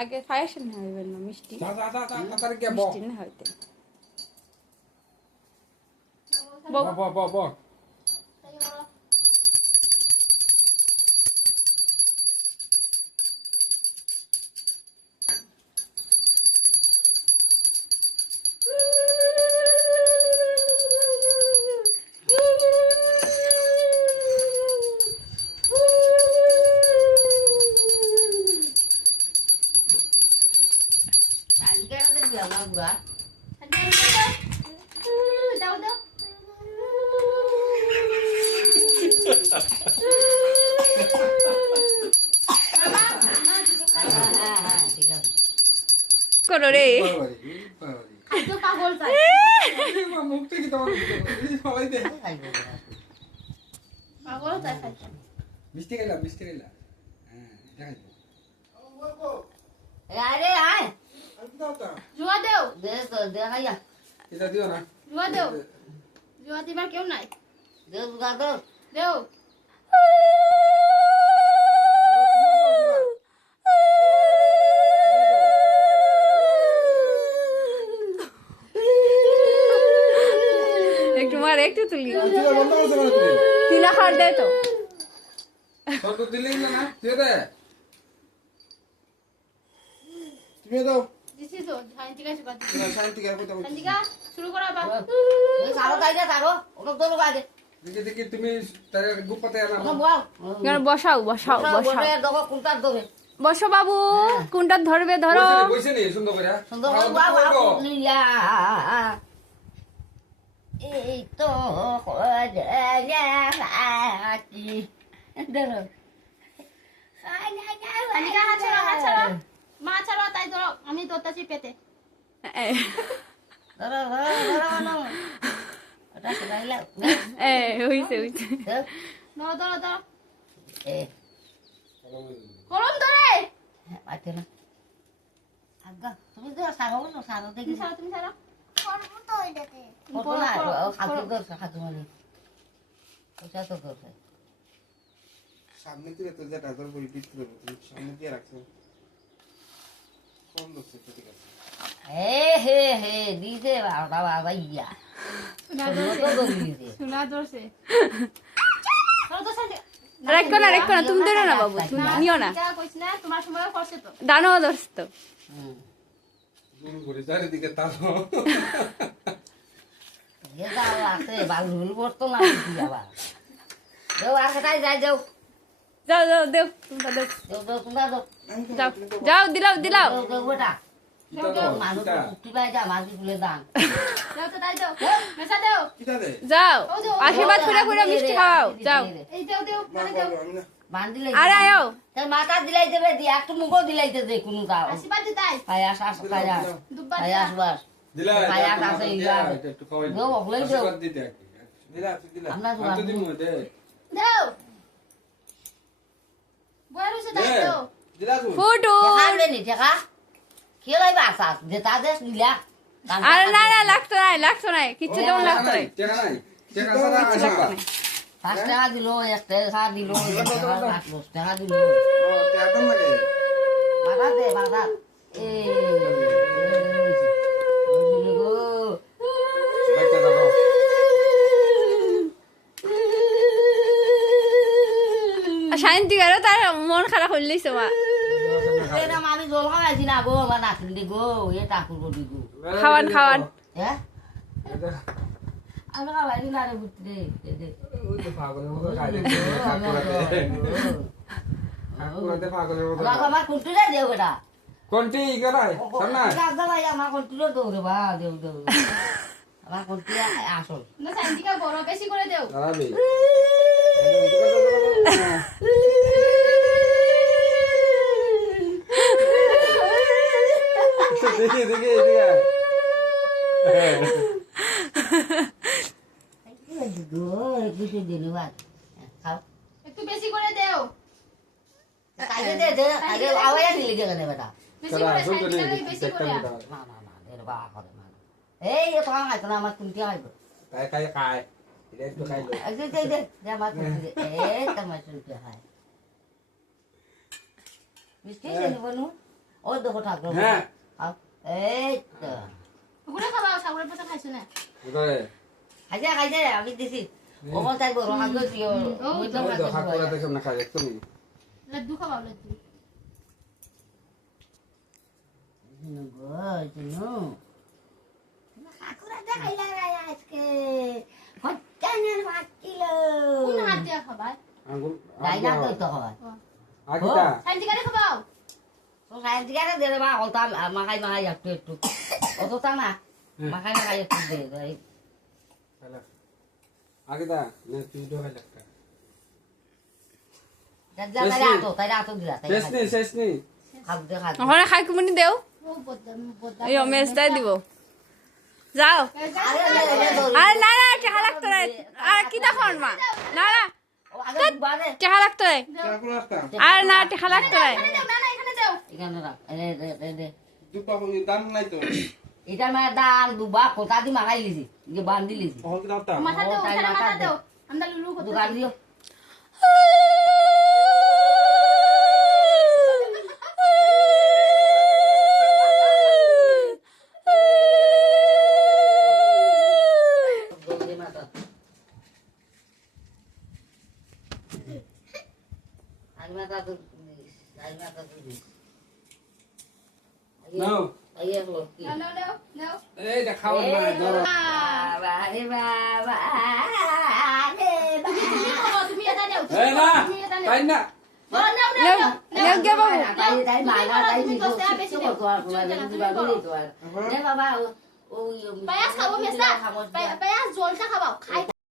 আগে পায়েসের না হইবেন না মিষ্টি মিষ্টি না হইতে করো রে মিষ্টি খাইলা আরে আয় জুয়া দেও দেখাইয়া এটা দিও না জুয়া দেও জুয়া দিবার কেউ নাই দেও একটু মার একটু তুলি বন্ধ করছে মানে তুমি তিনা খাওয়ার দেয় তো সরকার দিলেই না দিয়ে দে তুমি দাও দিছি তো শান্তিকা শিবা শান্তিকে কইতে বলছি শান্তিকা শুরু করা বা সারো তাইলে সারো ওটা তোলো কাজে দেখি তুমি তার গুপাতে আনা বসাও বসাও বসাও দেখো কোনটা দেবে বসো বাবু কোনটা ধরবে ধরো বইছে নি সুন্দর করে সুন্দর করে বাবা নিয়া এই তো কি ধরো শান্তিকা হাত ছাড়ো মা ছাড়ো তাই ধরো আমি ধরতেছি পেতে ধরো ধরো ধরো না ওটা সেলাইলা হইছে হইছে ধরো ধরো ধরো এ কলম ধরে আতে না আগা তুমি তো সারো না সারো দেখি তুমি ছাড়ো করবো তো এটাতে ফটো না হাতে ধরছে হাতে মানে ওটা তো ধরছে সামনে দিয়ে তো যেটা ধর বই বিট করব তুমি সামনে দিয়ে রাখছো কোন দোষে ঠিক আছে হে দিছে বাবা বাবা ইয়া শোনা ধরছে ধরো তো শান্তিকা রেখো না তুমি ধরো না বাবু তুমি নিও না কইছ না তোমার সময় করছে তো দানো ধরছ তো গুরু করে চারিদিকে তালো এ দাও আছে বালুল পড়তো না কি আবার দেও আর কোথায় যাই যাও যাও যাও দেও তোমরা দেও দেও তোমরা দাও যাও যাও দিলাও দিলাও দেও বেটা মানুষ কুটি পাই যা মাঝি ফুলে দান দাও তো তাই দাও মেসা দাও কিটা দে যাও আশীর্বাদ করে করে মিষ্টি খাও যাও এই দাও দাও মানে দাও আমি না বান্দিলে আরে আয়ো তার মাথা দিলাই দেবে দি একটু মুখও দিলাইতে দে কোনো দাও আশীর্বাদ দিতাই পায়াস আস পায়াস দুব্বা পায়াস বাস দিলা পায়াস আছে ইয়া একটু খাওয়াই দেও ওগুলাই দেও আশীর্বাদ দিতে দিলা দিলা আমরা তো তো দিমু দে দাও বয়ার হইছে তাই দাও দিলা তো ফুটু খাবে নি টাকা খেলাই বাসাস যেটা দেশ নিলা আরে না না লাগতো না কিচ্ছু দেও লাগতো না টাকা নাই টাকা সারা আসা 5 টাকা দিল 1 টাকা দিল 10 টাকা দিল ও টাকা লাগে বাধা দে বাধা এ গো বাচ্চা দাও শান্তিকারও তার মন খারাপ হইলেইছে মা এটা আমি জল খাওয়াইছি না গো বা নাছিল দি গো এ টাকুর গো গো খাওয়ান হ্যাঁ আমি খাওয়াইছি না রে বুঝতে দে ওই তো পাগলের মতো খাই দে ঠাকুরতে পাগলের মতো আমার কুটুরে দেও বেটা কোনটি গলাই সামনা দাদা ভাই আমার কুটুরে দেও রে বা দেও আমার কুটুরে আসল না শান্তিকা বড় বেশি করে দেও দাঁড়াবি দেখি দেখি গো কিছু ধন্যবাদ খাও একটু বেশি করে দেও কাজে দে দে আগে আওয়া দিলে কেন বেটা বেশি করে শান্তিকা বেশি করে না না না এর বা করে না এই এ তো আমার না আমার কুন্তি আইব খাই খাই খাই এটা একটু খাই লো আগে দে দে দে আমার কুন্তি এ তোমার কুন্তি হয় মিষ্টি জানি বনু ওই দেখো ঠাকুর হ্যাঁ এই তো ওগুলো খাওয়া সাগরের পয়সা খাইছো না ওরে খাইছে খাইছে আমি দিছি ওমন তাই বড় হাত দিও ওই তো ওই তো হাত করে দেখো না খাই একদম লাড্ডু খাওয়া লাড্ডু কোন হাত দিয়া খাবাই আঙ্গুল যাইনা তো তো হয় আগিটা শান্তি করে খাবাও তো খাই দিগারে দে বা অলতা মাখাই মাখাই একটু একটু অত তা না মাখাই মাখাই একটু দে ভাই আগিটা না তুই দোকান লাগতা তাই আতো দিলা তাই শেষ নি খাব দে খাব ওখানে খাই কুমনি দেও ও বদ্দা এই রমেশটাই দিব যাও আরে না না টেহা লাগতো রে আর কি তখন মা না না আগে বারে টেহা লাগতো রে চাকুর রাস্তা আর না টেহা লাগতো রে এখানে যাও না না এখানে যাও এখানে রাখ দে দুপা কোনি দাম নাই তো এটা মা দাল দুবা কোটা দি মাখাই লিছি যে বান্ধি লিছি হল কি দাওতা মাথা দাও এখানে মাথা দাও আমরা লুলু করতে দোকান দিও নাও নাও নাও নাও নাও এই দেখাও না ধরো বাবা বাবা তুমি এটা দাও এই না তুমি এটা নাও তাই না নাও নাও নেও নাও নেও গে বাবু তাই তাই মাইনা তাই দিছো তো দিবা বলি তো দে বাবা ওই পায়াস খাবো মেসা পায়াস জলটা খাবাও খাই